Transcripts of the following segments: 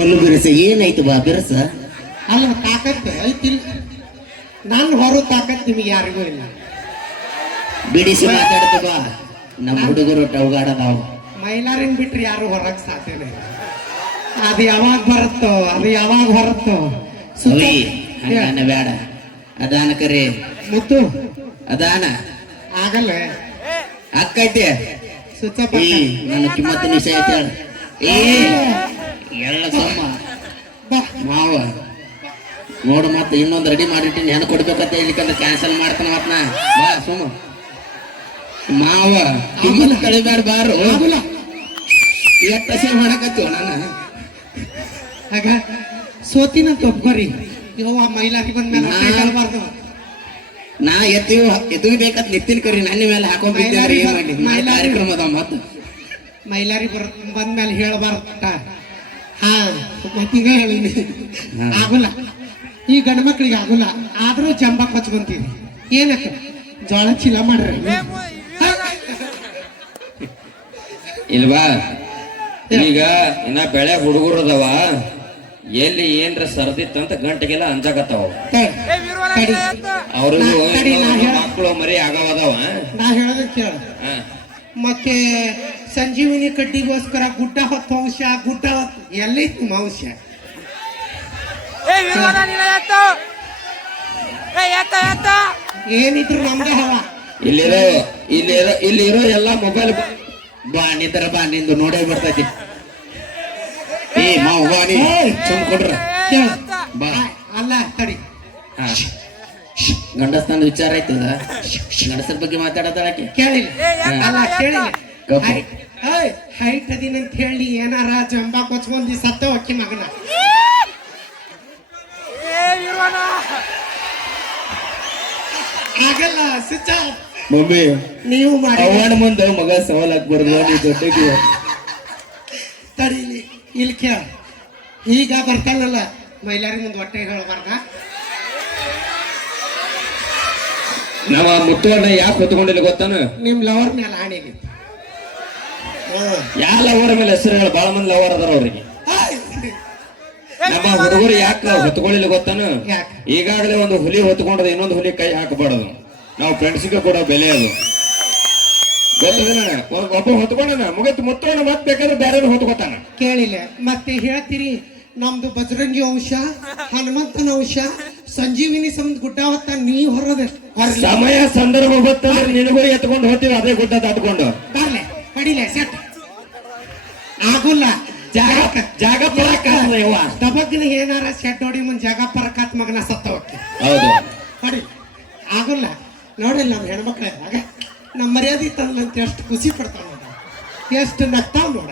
ಒಂದು ಬಿರುಸ ಏನಾಯ್ತು ಬಾ ಬಿರುಸ ಅಲ್ಲ ತಾಕತ್ ಐತಿಲ್ಲ ನನ್ನ ಹೊರ ತಾಕತ್ ನಿಮಗೆ ಯಾರಿಗೂ ಇಲ್ಲ. ಬಿಡಿಸಿ ಮಾತಾಡ್ತು ಬಾ. ನಮ್ಮ ಹುಡುಗರು ಟೌಗಾಡದಾವ ಮೈಲಾರಿನ ಬಿಟ್ರೆ ಯಾರು ಹೊರಗೆ ಸಾಧ್ಯನೇ ಇಲ್ಲ. ಅದು ಯಾವಾಗ ಬರುತ್ತೋ ಅದು ಯಾವಾಗ ಹೊರತೋ ಅವಿ ಹಂಗಾನ ಬೇಡ ಅದಾನ ಕರೆ. ಮುತ್ತು. ಅದಾನ? ಆಗಲ್ಲ. ಅಕ್ಕೈತೆ ಸುತ್ತ ನನ್ನ ಕಿಮ್ಮತ್ತು ಹೇಳು. ಏ. ಎಲ್ಲ ಸಮ್ಮ ಬಾ. ಮಾವ. ನೋಡು ಮತ್ತೆ ಇನ್ನೊಂದು ರೆಡಿ ಮಾಡಿಟ್ಟಿನಿ. ಹೆಣ್ಣು ಕೊಡ್ಬೇಕಂತ ಹೇಳಿಕಂದ್ರೆ ಕ್ಯಾನ್ಸಲ್ ಮಾಡ್ತಾನ ಮತ್ನ ಬಾ ಸುಮ್ಮ ಮಾವ ಕಿಮ್ಮತ್ತು ಕಳಿಬೇಡ ಬಾರು ಎತ್ತ ಸೇವ್ ಮಾಡಕತ್ತೀವ ನಾನು? ಆಗ ಸೋತಿನ ಬಂದ ಮೇಲೆ ನಾ ಎತ್ತಿ ಎದ್ದು ಬೇಕಂತ ನಿತ್ತಿನ ಕರಿ. ನನ್ನ ಮೇಲೆ ಹಾಕೊಂಡ್ರಿ ಕಾರ್ಯಕ್ರಮದ ಮತ್ತೆ. ಮೈಲಾರಿ ಬರ್ ಬಂದ ಮೇಲೆ ಹೇಳಬಾರ್ದ ಹಾ ಮತ್ತೀಗ ಹೇಳಿನಿ. ಆಗುಲ್ಲ. ಈ ಗಂಡು ಮಕ್ಳಿಗೆ ಆಗುಲ್ಲ. ಆದ್ರೂ ಜಂಬ ಕೊಚ್ಕೊಂತೀರಿ ಏನಕ್ಕೆ? ಜೋಳ ಚೀಲ ಮಾಡ್ರಿ. ಇಲ್ವಾ? ಈಗ ಇನ್ನ ಬೆಳೆ ಹುಡುಗರು ಅದಾವ. ಎಲ್ಲಿ ಏನ್ರ ಸರದಿತ್ತಂತ ಗಂಟೆಗೆಲ್ಲ ಅಂಜಾಕತ್ತಾವ. ಅವ್ರಿಗೂ ಮಕ್ಕಳು ಮರಿ ಆಗವದವ. ನಾ ಹೇಳೋದು ಕೇಳ. ಹಾ. ಮತ್ತೆ ಸಂಜೀವಿನಿ ಕಡ್ಡಿಗೋಸ್ಕರ ಗುಡ್ಡ ಹೊತ್ತು ಅಂಶ ಗುಡ್ಡ ಎಲ್ಲೈತು ಮಾಂಶ ಏನಿದ್ರು ನಮ್ದೇ ಹವ ಇಲ್ಲಿರೋ ಇಲ್ಲಿರೋ ಇಲ್ಲಿರೋ ಎಲ್ಲಾ ಮೊಬೈಲ್ ಬಾ ನಿಂದ್ರ ಬಾ ನಿಂದು ನೋಡೇ ಬರ್ತೈತಿ. ಏ ಮಾವ ಬಾ ನೀ. ಸುಮ್ ಕೊಡ್ರ. ಕೇಳ. ಬಾ. ಅಲ್ಲ ತಡಿ. ಹಾ. ಗಂಡಸ್ತಾನ ವಿಚಾರ ಆಯ್ತದ? ಗಂಡಸರ ಬಗ್ಗೆ ಮಾತಾಡತಾಳಕ್ಕೆ ಕೇಳಿಲ್ಲ. ಅಲ್ಲ ಕೇಳಿಲ್ಲ. ಹೈಟ್ ಅಂತ ಹೇಳಿ ಏನಾರ ಜಂಬಾ ಕೊಚ್ಕೊಂಡಿ ಸತ್ತ ಹೊಕ್ಕಿ ಮಗನ. ಆಗಲ್ಲ ಸ್ವಿಚ್ ಮಮ್ಮಿ ನೀವು ಮಾಡಿ. ಅವನ ಮುಂದೆ ಮಗ ಸವಾಲ್ ಹಾಕ್ಬಾರ್ದು ನೀ ದೊಡ್ಡಗಿ ತಡೀಲಿ ಇಲ್ಲಿ ಕೇಳ ಈಗ ಬರ್ತಾನಲ್ಲ ಮಹಿಳೆಯರಿ ಮುಂದೆ ಹೊಟ್ಟೆ ಹೇಳಬಾರ್ದ ನಾವ ಮುತ್ತುವಣ್ಣ ಯಾಕೆ ಹೊತ್ಕೊಂಡಿಲ್ಲ ಗೊತ್ತಾನ? ನಿಮ್ ಲವರ್ ಮೇಲೆ ಆಣೆಗೆ ಯಾ ಲವರ್ ಮೇಲೆ ಹೆಸರುಗಳು ಬಹಳ ಬಾಳ ಮಂದಿ ಲವರ್ ಅದಾರ ಅವ್ರಿಗೆ. ನಮ್ಮ ಹುಡುಗರು ಯಾಕ ಹೊತ್ಕೊಳ್ಳಿಲ್ಲ ಗೊತ್ತಾನ? ಈಗಾಗಲೇ ಒಂದು ಹುಲಿ ಹೊತ್ಕೊಂಡದ ಇನ್ನೊಂದು ಹುಲಿ ಕೈ ಹಾಕಬಾರದು. ನಾವು ಫ್ರೆಂಡ್ಸ್ಗೆ ಕೂಡ ಬೆಲೆ ಅದು. ಒಬ್ಬ ಹೊತ್ಕೊಂಡನ ಮುಗಿತ್ ಮುತ್ತೋಣ ಮತ್ ಬೇಕಾದ್ರೆ ಬೇರೆ ಹೊತ್ಕೊತಾನ. ಕೇಳಿಲ್ಲ. ಮತ್ತೆ ಹೇಳ್ತೀರಿ ನಮ್ದು ಬಜರಂಗಿ ಅಂಶ ಹನುಮಂತನ ಅಂಶ ಸಂಜೀವಿನಿ ಸಮದ್ ಗುಡ್ಡ ಹೊತ್ತ ನೀ ಹೊರದ ಸಮಯ ಸಂದರ್ಭ ಗೊತ್ತಂದ್ರೆ ನಿನಗೂ ಎತ್ಕೊಂಡು ಹೋಗ್ತೀವಿ ಅದೇ ಗುಡ್ಡ ದಾಟ್ಕೊಂಡು. ಬರ್ಲೆ. ಕಡಿಲೆ ಸೆಟ್ ಆಗುಲ್ಲ. ಜಾಗ ಜಾಗ ಪರಕ್ಕಾಗಲ್ಲ ಯವ್ವ? ದಬಗ್ನ ಏನಾರ ಸೆಟ್ ನೋಡಿ ಮುಂದೆ ಜಾಗ ಪರಕಾತ್ ಮಗನ ಸತ್ತ ಹೋಗಿ ಹೌದು. ನೋಡಿ ಆಗುಲ್ಲ. ನೋಡಿಲ್ಲ ನಮ್ಮ ಹೆಣ್ಮಕ್ಳ ಆಗ ನಮ್ಮ ಮರ್ಯಾದೆ ತಂದಂತ ಎಷ್ಟು ಖುಷಿ ಪಡ್ತಾವ ನೋಡ ಎಷ್ಟು ನಗ್ತಾವ್ ನೋಡ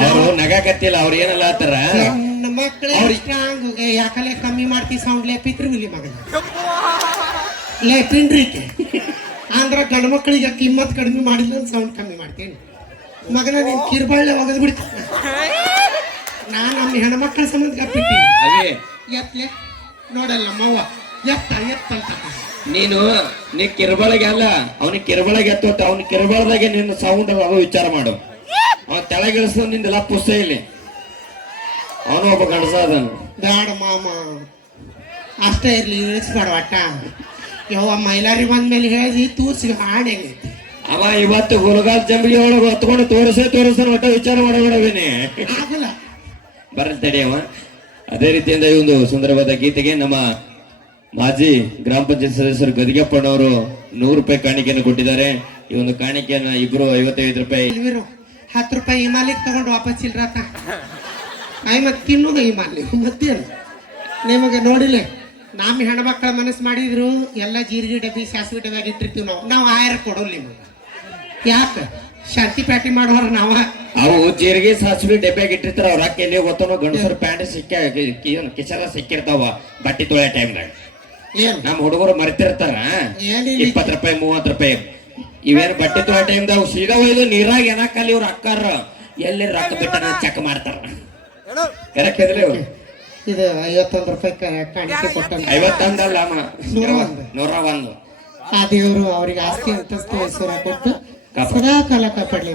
ಅವರು ನಗಾಕತ್ತಿಲ್ಲ ಅವ್ರು ಏನಲ್ಲ ಆತರ ನಮ್ಮ ಮಕ್ಕಳೇ ಸ್ಟ್ರಾಂಗ್ ಯಾಕಲೆ ಕಮ್ಮಿ ಮಾಡ್ತಿ ಸೌಂಡ್ ಲೇ ಪಿತೃವಿಲಿ ಮಗನ? ಲೇ ಪಿಂಡ್ರಿಕೆ ಅಂದ್ರ ಗಂಡು ಮಕ್ಕಳಿಗೆ ಕಿಮ್ಮತ್ ಕಡಿಮೆ ಮಾಡಿಲ್ಲ ಸೌಂಡ್ ಕಮ್ಮಿ ಮಾಡ್ತೇನೆ. ಮಗನ ನೀನ್ ಕಿರ್ಬಳ್ಳೆ ಒಗದ್ ಬಿಡ್ತ. ನಾನು ನಮ್ಮ ಹೆಣ್ಮಕ್ಳ ಸಂಬಂಧ ಎತ್ಲೆ ನೋಡಲ್ಲ ಮವ್ವ ಎತ್ತ ಎತ್ತ ಅಂತ ನೀನು ನೀ ಕಿರ್ಬಳಗೆ ಅಲ್ಲ ಅವನಿಗೆ ಕಿರುಬಳಗೆ ಎತ್ತೋತ ಅವನ ಕಿರ್ಬಳದಾಗೆ ನಿನ್ನ ಸೌಂಡ್ ಅವ ವಿಚಾರ ಮಾಡು. ಅವ ತೆಳಗಿಳಿಸೋ ನಿಂದೆಲ್ಲ ಪುಸ್ತಕ ಇಲ್ಲಿ. ಅವನು ಒಬ್ಬ ಗಂಡಸ ಅದನು ದಾಡ ಮಾಮ ಅಷ್ಟೇ ಇರ್ಲಿ ಇಳಿಸ್ಬೇಡ ಒಟ್ಟ ಯವ್ವ ಮೈಲಾರಿ ಬಂದ್ಮೇಲೆ ಹೇಳಿ ತೂಸಿ ಹಾಡೆ ಅವ ಇವತ್ತು ಗುಲ್ಗಾಲ್ ಜಂಬಿಗೆ ಒಳಗೆ ಹೊತ್ಕೊಂಡು ತೋರಿಸೇ ತೋರಿಸ ಒಟ್ಟ ವಿಚಾರ ಮಾಡಬೇಡವೇನೆ. ಆಗಲ್ಲ. ಬರ್ರಿ ತಡಿ ಅವ. ಅದೇ ರೀತಿಯಿಂದ ಈ ಒಂದು ಸುಂದರವಾದ ಗೀತೆಗೆ ನಮ್ಮ ಮಾಜಿ ಗ್ರಾಮ ಪಂಚಾಯತ್ ಸದಸ್ಯರು ಗದಿಗೆಪ್ಪನವರು ನೂರು ರೂಪಾಯಿ ಕಾಣಿಕೆಯನ್ನು ಕೊಟ್ಟಿದ್ದಾರೆ. ಈ ಒಂದು ಕಾಣಿಕೆಯನ್ನ ಇಬ್ರು ಐವತ್ತೈದು ರೂಪಾಯಿ. ಇಲ್ವಿರು ಹತ್ತು ರೂಪಾಯಿ ಹಿಮಾಲಿಕ್ ತಗೊಂಡು ವಾಪಸ್ ಇಲ್ರಾತ? ಮತ್ತೆ ಹಿಮಾಲಿಕ್ ಹಿಮಾಲಿ ಮತ್ತೇನು? ನಿಮಗೆ ನೋಡಿಲ್ಲ? ನಮ್ಮ ಹೆಣ್ಮಕ್ಳ ಮನಸ್ಸು ಮಾಡಿದ್ರು ಎಲ್ಲ ಜೀರಿಗೆ ಡಬ್ಬಿ ಸಾಸಿವೆ ಡಬ್ಬಿಯಾಗ ಇಟ್ಟಿರ್ತೀವಿ ನಾವು. ನಾವು ಆಯರ್ ಕೊಡೋಲ್ಲ ನಿಮಗೆ. ಯಾಕೆ? ಶಾಂತಿ ಪ್ಯಾಟಿ ಮಾಡೋರು ನಾವ. ಅವು ಜೀರಿಗೆ ಸಾಸಿವೆ ಡಬ್ಬ್ಯಾಗ ಇಟ್ಟಿರ್ತಾರ ಅವ್ರ ಅಕ್ಕ ಎಲ್ಲಿ ಗೊತ್ತೋ ಗಂಡಸರು ಪ್ಯಾಂಟ್ ಸಿಕ್ಕ ಕಿಸದ ಸಿಕ್ಕಿರ್ತಾವ ಬಟ್ಟೆ ತೊಳೆ ಟೈಮ್ದಾಗ ಏನು? ನಮ್ಮ ಹುಡುಗರು ಮರ್ತಿರ್ತಾರ. ಇಪ್ಪತ್ತು ಇಪ್ಪತ್ ರೂಪಾಯಿ ಮೂವತ್ ರೂಪಾಯಿ. ಇವೇನು ಬಟ್ಟೆ ತೊಳೆ ಟೈಮ್ದಾಗ ಸೀದಾ ಒಯ್ದು ನೀರಾಗ ಏನಕ್ಕಲ್ಲಿ ಇವ್ರ ಅಕ್ಕಾರ. ಎಲ್ಲಿ ರೊಕ್ಕ ಬಿಟ್ಟ ಚೆಕ್ ಮಾಡ್ತಾರ. ಕರೆಕ್ಟ್ ಇದ್ರಿ ಇವ್ರು? ಇದು ಐವತ್ತೊಂದು ರೂಪಾಯಿ ಕಾಣಿಕೆ ಕೊಟ್ಟ ಐವತ್ತೊಂದಲ್ಲ ನೂರ ಒಂದು. ನೂರ ಒಂದು ಆ ದೇವರು ಅವ್ರಿಗೆ ಆಸ್ತಿ ಅಂತಸ್ತು ಹೆಸರು ಕೊಟ್ಟು. ಸದಾ ಕಾಲ ಕಾಪಾಡ್ಲಿ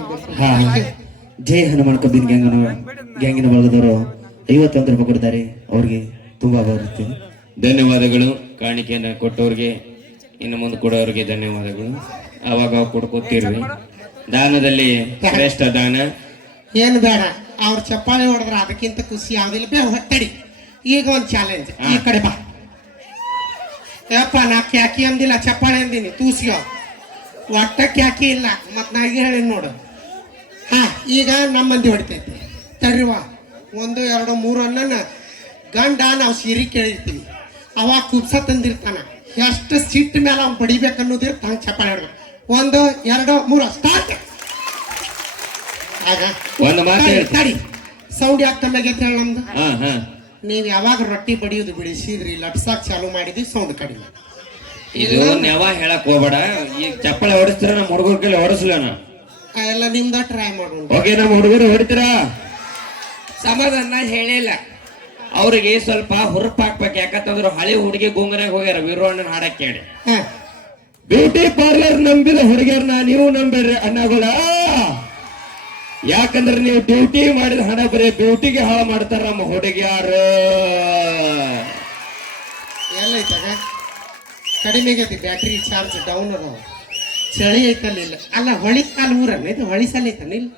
ಜೈ ಹನುಮಾನ್ ಕಬ್ಬಿನ ಗ್ಯಾಂಗನ ಗ್ಯಾಂಗಿನ ಬಳಗದವರು ಐವತ್ತೊಂದು ರೂಪಾಯಿ ಕೊಡ್ತಾರೆ. ಅವ್ರಿಗೆ ತುಂಬಾ ಬರುತ್ತೆ ಧನ್ಯವಾದಗಳು. ಕಾಣಿಕೆಯನ್ನು ಕೊಟ್ಟವ್ರಿಗೆ ಇನ್ನು ಮುಂದೆ ಕೊಡೋರಿಗೆ ಧನ್ಯವಾದಗಳು. ಅವಾಗ ಕೊಡ್ಕೋತಿರ್ವಿ. ದಾನದಲ್ಲಿ ಶ್ರೇಷ್ಠ ದಾನ. ಏನು ಬೇಡ ಅವ್ರ ಚಪ್ಪಾಳೆ ಹೊಡೆದ್ರೆ ಅದಕ್ಕಿಂತ ಖುಷಿ ಯಾವ್ದಿಲ್ಲ. ಬೇ ಹೊಟ್ಟಡಿ. ಈಗ ಒಂದು ಚಾಲೆಂಜ್ ಈ ಕಡೆ ಬಾ. ಯಪ್ಪ ನಾ ಕ್ಯಾಕಿ ಅಂದಿಲ್ಲ ಚಪ್ಪಾಳೆ ಅಂದಿನಿ ತೂಸ್ಯೋ ಒಟ್ಟ ಕ್ಯಾಕಿ ಇಲ್ಲ ಮತ್ ನಾ ಈಗ ಹೇಳಿ ನೋಡು. ಹಾ ಈಗ ನಮ್ಮ ಮಂದಿ ಹೊಡಿತೈತಿ. ತಡ್ರಿವ ಒಂದು ಎರಡು ಮೂರು ಅನ್ನ ಗಂಡ ನಾವು ಸೀರೆ ಕೇಳಿರ್ತೀವಿ. ಅವಾಗ ಕುಪ್ಸ ತಂದಿರ್ತಾನ. ಎಷ್ಟು ಸಿಟ್ಟು ಮೇಲೆ ಅವ್ನು ಬಡಿಬೇಕು ಅನ್ನೋದೇ ತಂಗ್ ಚಪ್ಪಾಳೆ ಹೊಡ್ಬೇಕು ಒಂದು ಎರಡು ಮೂರು ಸ್ಟಾರ್ಟ್ ಆಗ. ಒಂದು ಮಾತು ತಡಿ, ಹೇಳ್ತೀನಿ. ತಡಿ. ಸೌಂಡ್ ಯಾಕೆ ಕಮ್ಮಿಯಾಗೈತೆ ಹೇಳಿ ನಮ್ದು? ಹಾ ಹಾ. ನೀವು ಯಾವಾಗ ರೊಟ್ಟಿ ಬಡಿಯೋದು ಬಿಡಿಸಿದ್ರಿ ಲಟ್ಸಾಕ್ ಚಾಲು ಮಾಡಿದ್ವಿ ಸೌಂಡ್ ಕಡಿಮೆ. ಇದು ನೆವ ಹೇಳಕ್ ಹೋಗ್ಬೇಡ ಈಗ ಚಪ್ಪಳೆ ಹೊಡಿಸ್ತೀರ ನಮ್ಮ ಹುಡುಗರ ಕೈಲಿ ಹೊಡಿಸ್ಲೇನ ಆ, ಎಲ್ಲ ನಿಮ್ದ ಟ್ರೈ ಮಾಡೋಣ. ಓಕೆ ನಮ್ಮ ಹುಡುಗರು ಹೊಡಿತೀರಾ? ಸಮಾಧಾನ ಹೇಳಿಲ್ಲ. ಅವ್ರಿಗೆ ಸ್ವಲ್ಪ ಹುರುಪ್ ಹಾಕ್ಬೇಕು ಯಾಕಂತಂದ್ರೆ ಹಳೆ ಹುಡುಗಿ ಗುಂಗನಾಗ ಹೋಗ್ಯಾರ ವೀರಣ್ಣನ ಹಾಡಕ್ ಕೇಳಿ. ಹಾ. ಬ್ಯೂಟಿ ಪಾರ್ಲರ್ ನಂಬಿದ ಹುಡುಗಿಯರ್ನ ನೀವು ನಂಬಿಡ್ರಿ ಅಣ್ಣಗಳ. ಯಾಕಂದ್ರೆ ನೀವು ಡ್ಯೂಟಿ ಮಾಡಿದ ಹಣ ಬರೀ ಬ್ಯೂಟಿಗೆ ಹಾಳು ಮಾಡ್ತಾರ ನಮ್ಮ ಹುಡುಗಿಯಾರು. ಎಲ್ಲೈತಾಗ ಕಡಿಮೆ ಆಗೈತಿ ಬ್ಯಾಟ್ರಿ ಚಾರ್ಜ್ ಡೌನ್ ಅದ ಚಳಿ ಐತಲ್ಲ ಇಲ್ಲ. ಅಲ್ಲ ಹೊಳಿ ಕಾಲ ಊರನ್ನ ಇದು ಹೊಳಿ ಸಲ ಐತನ ಇಲ್ಲ?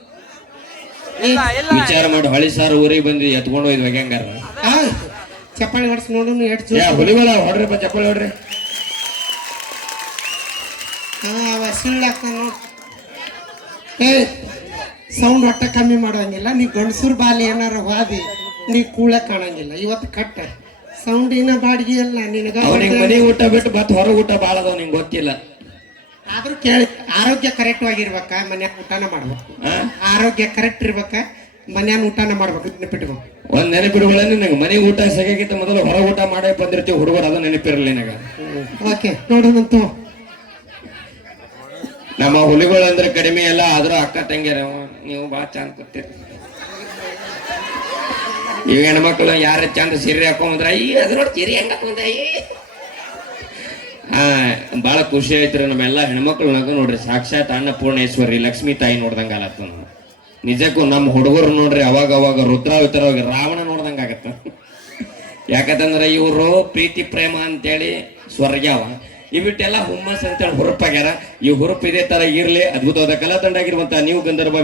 ವಿಚಾರ ಮಾಡಿ ಹೊಳಿ ಸಾರು ಊರಿಗೆ ಬಂದು ಎತ್ಕೊಂಡು ಹೋಯ್ದು ಹೆಂಗಾರ? ಚಪ್ಪಾಳಿ ಚಪ್ಪಾಳೆ ಹೊಡ್ಸಿ ನೋಡೋನು ಎಷ್ಟು ಯಾ ಹುಲಿಗಳ ಹೊಡ್ರಿಪ್ಪ ಚಪ್ಪಾಳಿ ಹೊಡ್ರಿ. ಹಾ ಅವ ನೋಡಿ. ಏ ಸೌಂಡ್ ಹೊಟ್ಟೆ ಕಮ್ಮಿ ಮಾಡೋಂಗಿಲ್ಲ. ನೀ ಗಂಡಸೂರು ಬಾಲಿ ಏನಾರ ವಾದಿ ನೀ ಕೂಳ ಕಾಣಂಗಿಲ್ಲ. ಇವತ್ತು ಕಟ್ಟ. ಸೌಂಡ್ ಇನ್ನ ಬಾಡಿಗೆ ಅಲ್ಲ ನಿನಗ ಅವನಿಗೆ ಮನೆ ಊಟ ಬಿಟ್ಟು ಬತ್ ಹೊರ ಊಟ ಭಾಳ ಅದಾವ ನಿಂಗೆ ಗೊತ್ತಿಲ್ಲ. ಆದ್ರೂ ಕೇಳಿ ಆರೋಗ್ಯ ಕರೆಕ್ಟ್ ಆಗಿರ್ಬೇಕ ಮನ್ಯಾಗ ಊಟನ ಮಾಡ್ಬೇಕು. ಆರೋಗ್ಯ ಕರೆಕ್ಟ್ ಇರ್ಬೇಕ ಮನ್ಯಾನ ಊಟನ ಮಾಡ್ಬೇಕು ನೆನಪಿಟ್ಕೊ. ಒಂದ್ ನೆನಪಿಡುಗಳ ನಿನಗೆ ಮನೆ ಊಟ ಸಗಿಕ್ಕಿಂತ ಮೊದಲು ಹೊರ ಊಟ ಮಾಡೇ ಬಂದಿರ್ತೀವಿ ಹುಡುಗರು ಅದು ನೆನಪಿರಲಿ ನಿನಗ. ಓಕೆ ನೋಡೋಣಂತು. ನಮ್ಮ ಹುಲಿಗಳು ಅಂದ್ರೆ ಕಡಿಮೆ ಅಲ್ಲ ಆದ್ರೂ ಅಕ್ಕ ತಂಗಿಯರ ನೀವು ಬಾ ಚಂದ ಕೂತೀರಿ. ಈಗ ಹೆಣ್ಮಕ್ಳು ಯಾರ ಚಂದ ಸೀರೆ ಹಾಕೊಂಡ್ರ ಅಯ್ಯ ಅದ್ರ ನೋಡಿ ಸೀರೆ ಹೆಂಗ ಹಾಕೊಂಡ ಹಾ ಬಹಳ ಖುಷಿ ಆಯ್ತ್ರಿ ನಮ್ಮೆಲ್ಲ ಹೆಣ್ಮಕ್ಳು ನಗ ನೋಡ್ರಿ. ಸಾಕ್ಷಾತ್ ಅನ್ನಪೂರ್ಣೇಶ್ವರಿ, ಲಕ್ಷ್ಮೀ ತಾಯಿ ನೋಡ್ದಂಗ ಆಗತ್ತ ನಾವು ನಿಜಕ್ಕೂ ನಮ್ಮ ಹುಡುಗರು ನೋಡ್ರಿ ಅವಾಗ ಅವಾಗ ರುದ್ರಾವತಾರವಾಗಿ ರಾವಣ ನೋಡ್ದಂಗ ಆಗತ್ತ. ಯಾಕಂತಂದ್ರೆ ಇವರು ಪ್ರೀತಿ ಪ್ರೇಮ ಅಂತೇಳಿ ಸ್ವರ್ಗ್ಯಾವ. ಇವಿಟ್ಟೆಲ್ಲ ಹುಮ್ಮಸ್ ಅಂತೇಳಿ ಹುರುಪಾಗ್ಯಾರ. ಈ ಹುರುಪ್ ಇದೇ ತರ ಇರ್ಲಿ, ಅದ್ಭುತವಾದ ಕಲಾ ತಂಡ ಆಗಿರುವಂತ ನೀವು ಗಂಧರ್ವ